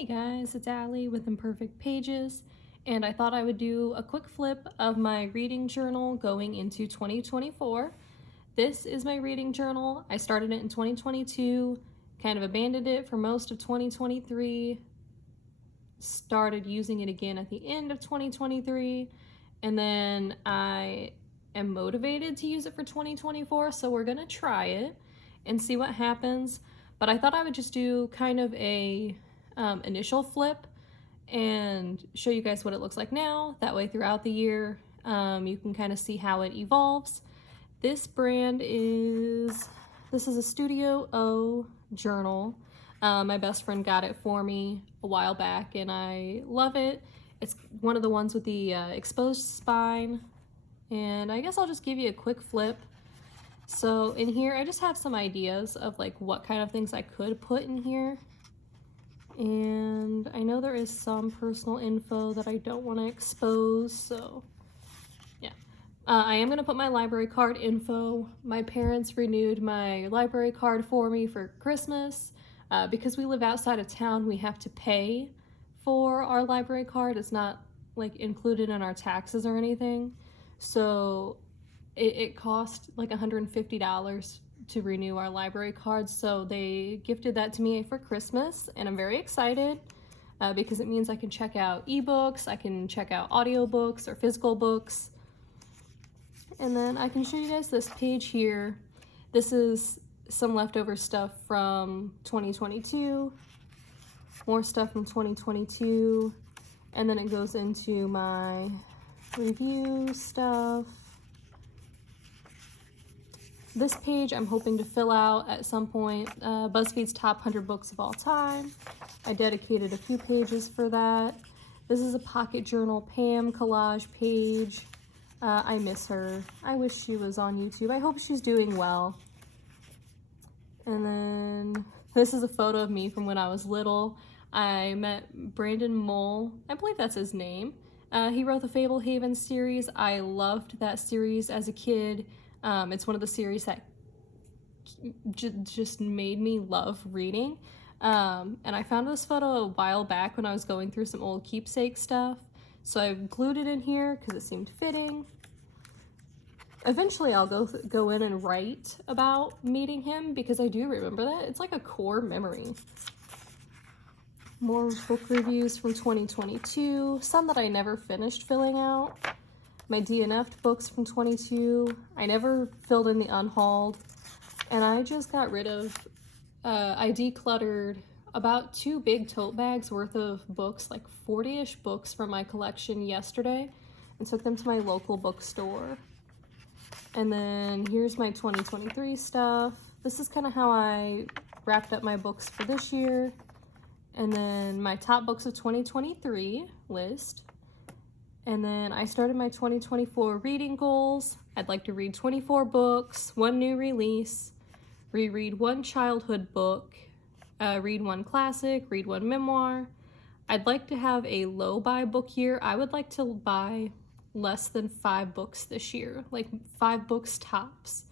Hey guys, it's Allie with Imperfect Pages, and I thought I would do a quick flip of my reading journal going into 2024. This is my reading journal. I started it in 2022, kind of abandoned it for most of 2023, started using it again at the end of 2023, and then I am motivated to use it for 2024, so we're gonna try it and see what happens. But I thought I would just do kind of a initial flip and show you guys what it looks like now. That way throughout the year, you can kind of see how it evolves. This brand this is a Studio O journal. My best friend got it for me a while back and I love it. It's one of the ones with the exposed spine. And I guess I'll just give you a quick flip. So in here, I just have some ideas of like what kind of things I could put in here. And I know there is some personal info that I don't want to expose, so yeah. I am going to put my library card info. My parents renewed my library card for me for Christmas. Because we live outside of town, we have to pay for our library card. It's not like included in our taxes or anything. So it cost like $150 to renew our library cards, so they gifted that to me for Christmas, and I'm very excited because it means I can check out ebooks, I can check out audiobooks or physical books. And then I can show you guys this page here. This is some leftover stuff from 2022, more stuff from 2022, and then it goes into my review stuff. This page I'm hoping to fill out at some point, BuzzFeed's top 100 books of all time. I dedicated a few pages for that. This is a pocket journal Pam collage page. I miss her. I wish she was on YouTube. I hope she's doing well. And then this is a photo of me from when I was little. I met Brandon Mole, I believe that's his name. He wrote the Fablehaven series. I loved that series as a kid. It's one of the series that just made me love reading. And I found this photo a while back when I was going through some old keepsake stuff. So I glued it in here because it seemed fitting. Eventually I'll go in and write about meeting him because I do remember that. It's like a core memory. More book reviews from 2022, some that I never finished filling out. My DNF'd books from 22. I never filled in the unhauled. And I just got rid of, I decluttered about 2 big tote bags worth of books, like 40-ish books from my collection yesterday, and took them to my local bookstore. And then here's my 2023 stuff. This is kind of how I wrapped up my books for this year. And then my top books of 2023 list. And then I started my 2024 reading goals. I'd like to read 24 books, 1 new release, reread 1 childhood book, read 1 classic, read 1 memoir. I'd like to have a low buy book year. I would like to buy less than 5 books this year, like 5 books tops,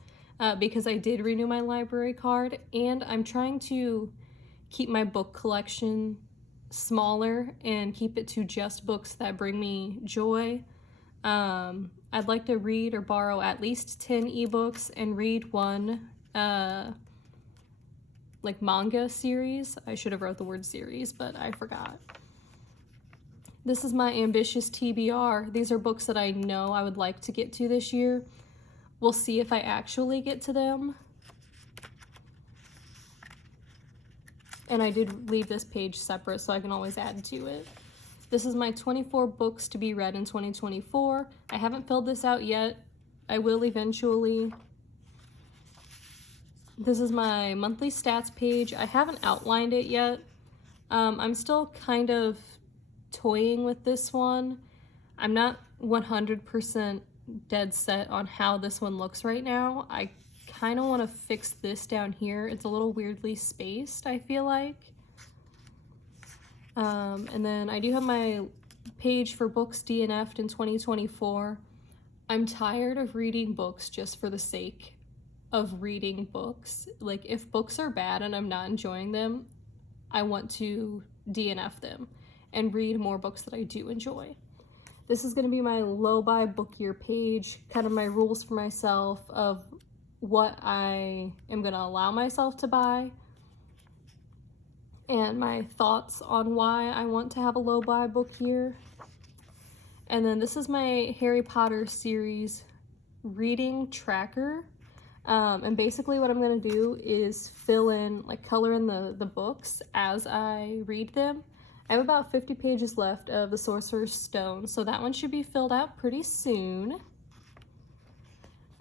because I did renew my library card and I'm trying to keep my book collection smaller and keep it to just books that bring me joy. I'd like to read or borrow at least 10 ebooks and read 1 like manga series. I should have wrote the word series, but I forgot. This is my ambitious TBR. These are books that I know I would like to get to this year. We'll see if I actually get to them. And I did leave this page separate so I can always add to it. This is my 24 books to be read in 2024. I haven't filled this out yet. I will eventually. This is my monthly stats page. I haven't outlined it yet. I'm still kind of toying with this one. I'm not 100% dead set on how this one looks right now. I kind of want to fix this down here. It's a little weirdly spaced, I feel like. And then I do have my page for books DNF'd in 2024. I'm tired of reading books just for the sake of reading books. Like, if books are bad and I'm not enjoying them, I want to DNF them and read more books that I do enjoy. This is going to be my low buy book year page, kind of my rules for myself of what I am going to allow myself to buy, and my thoughts on why I want to have a low buy book year. And then this is my Harry Potter series reading tracker. And basically what I'm going to do is fill in, like color in the books as I read them. I have about 50 pages left of the Sorcerer's Stone, so that one should be filled out pretty soon.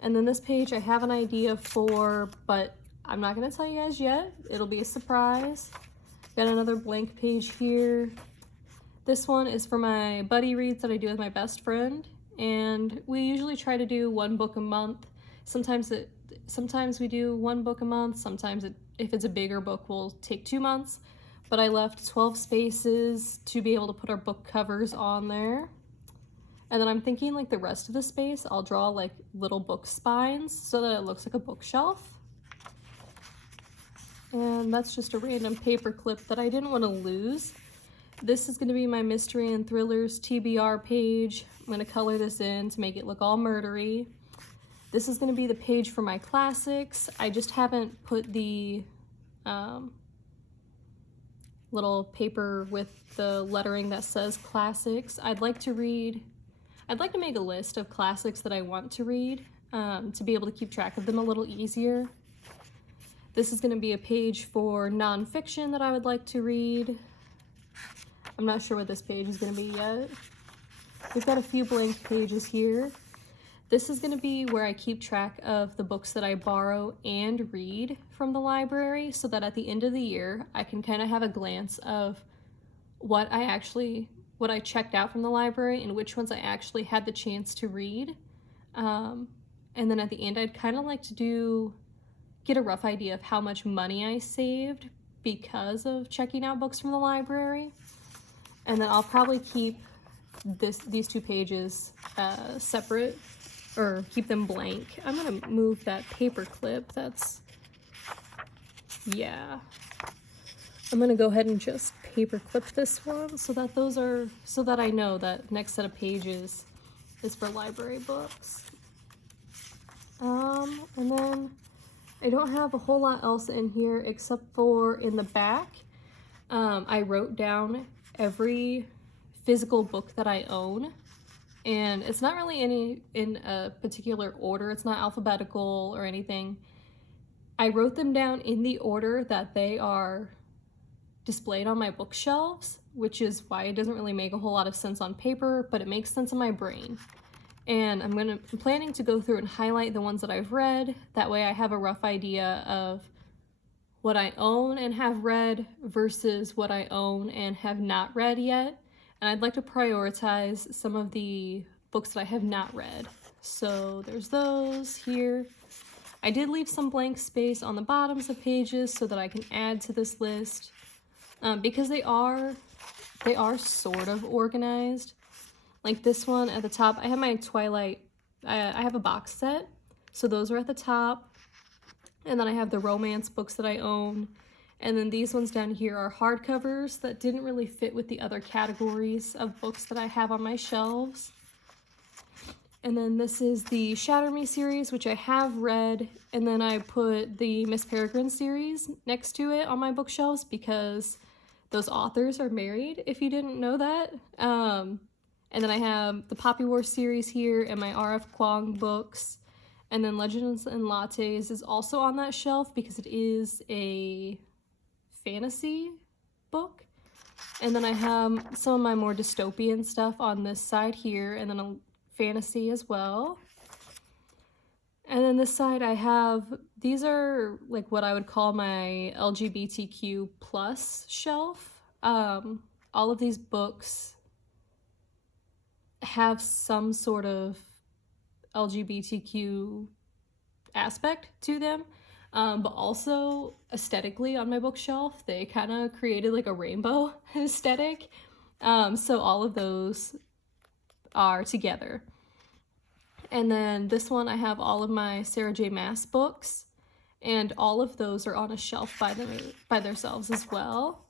And then this page I have an idea for, but I'm not going to tell you guys yet. It'll be a surprise. Got another blank page here. This one is for my buddy reads that I do with my best friend, and we usually try to do one book a month. Sometimes we do one book a month. Sometimes if it's a bigger book, we'll take 2 months. But I left 12 spaces to be able to put our book covers on there. And then I'm thinking like the rest of the space, I'll draw like little book spines so that it looks like a bookshelf. And that's just a random paper clip that I didn't want to lose. This is going to be my mystery and thrillers TBR page. I'm going to color this in to make it look all murdery. This is going to be the page for my classics. I just haven't put the little paper with the lettering that says classics. I'd like to make a list of classics that I want to read to be able to keep track of them a little easier. This is going to be a page for nonfiction that I would like to read. I'm not sure what this page is going to be yet. We've got a few blank pages here. This is going to be where I keep track of the books that I borrow and read from the library so that at the end of the year, I can kind of have a glance of what I checked out from the library and which ones I actually had the chance to read. And then at the end, I'd kind of like to get a rough idea of how much money I saved because of checking out books from the library. And then I'll probably keep these 2 pages separate, or keep them blank. I'm gonna move that paper clip. Yeah. I'm gonna go ahead and just paper clip this one so that I know that next set of pages is for library books. And then I don't have a whole lot else in here except for in the back. I wrote down every physical book that I own, and it's not really in a particular order. It's not alphabetical or anything. I wrote them down in the order that they are displayed on my bookshelves, which is why it doesn't really make a whole lot of sense on paper, but it makes sense in my brain. And I'm planning to go through and highlight the ones that I've read. That way I have a rough idea of what I own and have read versus what I own and have not read yet. And I'd like to prioritize some of the books that I have not read. So there's those here. I did leave some blank space on the bottoms of pages so that I can add to this list because they are sort of organized. Like this one at the top, I have my Twilight, I have a box set, so those are at the top. And then I have the romance books that I own. And then these ones down here are hardcovers that didn't really fit with the other categories of books that I have on my shelves. And then this is the Shatter Me series, which I have read. And then I put the Miss Peregrine series next to it on my bookshelves because those authors are married, if you didn't know that. And then I have the Poppy War series here and my R.F. Kuang books. And then Legends and Lattes is also on that shelf because it is a fantasy book. And then I have some of my more dystopian stuff on this side here, and then a fantasy as well. And then this side I have, these are like what I would call my LGBTQ plus shelf. All of these books have some sort of LGBTQ aspect to them, but also aesthetically on my bookshelf they kind of created like a rainbow aesthetic, so all of those are together. And then this one I have all of my Sarah J. Maas books, and all of those are on a shelf by themselves as well.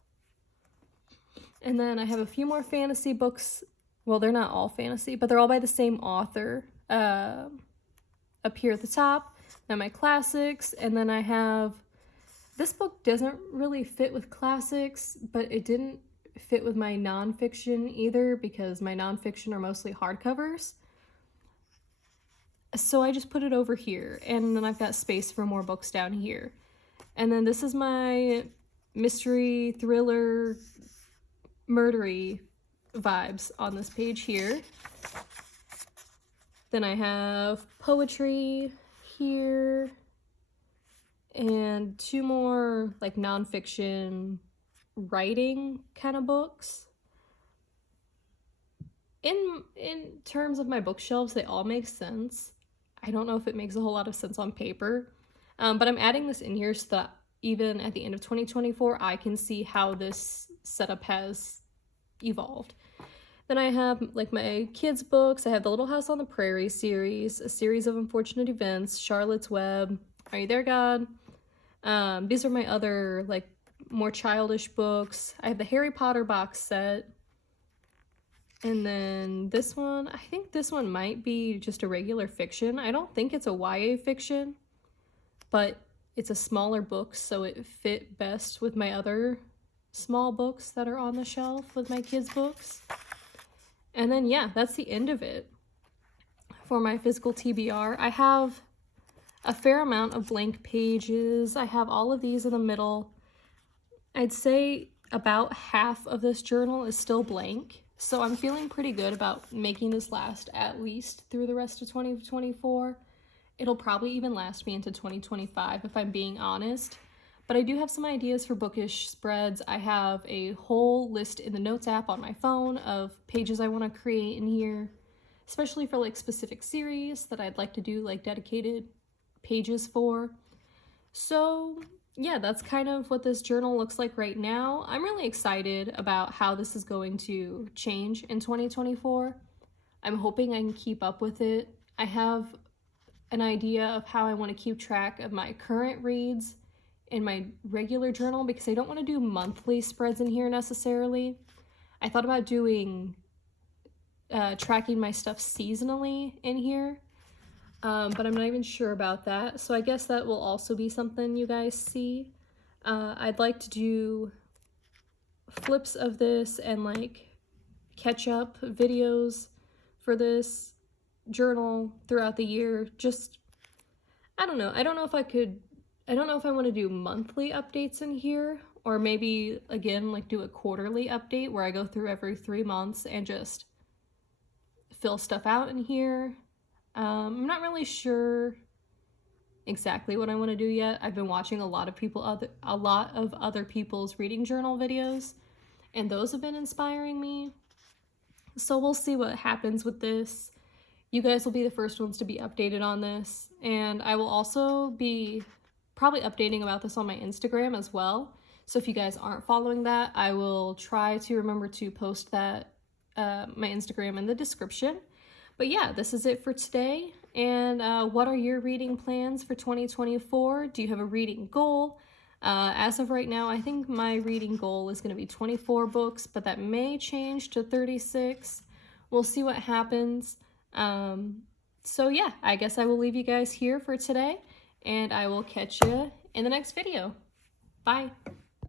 And then I have a few more fantasy books. Well, they're not all fantasy, but they're all by the same author. Up here at the top, now my classics, and then I have, this book doesn't really fit with classics, but it didn't fit with my nonfiction either because my nonfiction are mostly hardcovers. So I just put it over here, and then I've got space for more books down here. And then this is my mystery, thriller, murdery vibes on this page here. Then I have poetry here, and two more like nonfiction writing kind of books. In terms of my bookshelves, they all make sense. I don't know if it makes a whole lot of sense on paper, but I'm adding this in here so that even at the end of 2024, I can see how this setup has evolved. Then I have like my kids' books. I have the Little House on the Prairie series, A Series of Unfortunate Events, Charlotte's Web, Are You There, God? These are my other like more childish books. I have the Harry Potter box set. And then this one, I think this one might be just a regular fiction. I don't think it's a YA fiction, but it's a smaller book, so it fit best with my other small books that are on the shelf with my kids' books. And then, yeah, that's the end of it for my physical TBR. I have a fair amount of blank pages. I have all of these in the middle. I'd say about half of this journal is still blank. So I'm feeling pretty good about making this last at least through the rest of 2024. It'll probably even last me into 2025 if I'm being honest. But I do have some ideas for bookish spreads. I have a whole list in the Notes app on my phone of pages I want to create in here, especially for like specific series that I'd like to do like dedicated pages for. So yeah, that's kind of what this journal looks like right now. I'm really excited about how this is going to change in 2024. I'm hoping I can keep up with it. I have an idea of how I want to keep track of my current reads in my regular journal because I don't want to do monthly spreads in here necessarily. I thought about doing tracking my stuff seasonally in here, but I'm not even sure about that. So I guess that will also be something you guys see. I'd like to do flips of this and like catch up videos for this journal throughout the year. Just, I don't know. I don't know if I want to do monthly updates in here, or maybe again like do a quarterly update where I go through every 3 months and just fill stuff out in here. I'm not really sure exactly what I want to do yet. I've been watching a lot of other people's reading journal videos, and those have been inspiring me. So we'll see what happens with this. You guys will be the first ones to be updated on this, and I will also be probably updating about this on my Instagram as well. So if you guys aren't following that, I will try to remember to post that, my Instagram in the description. But yeah, this is it for today. And what are your reading plans for 2024? Do you have a reading goal? As of right now, I think my reading goal is going to be 24 books, but that may change to 36. We'll see what happens. So yeah, I guess I will leave you guys here for today, and I will catch you in the next video. Bye.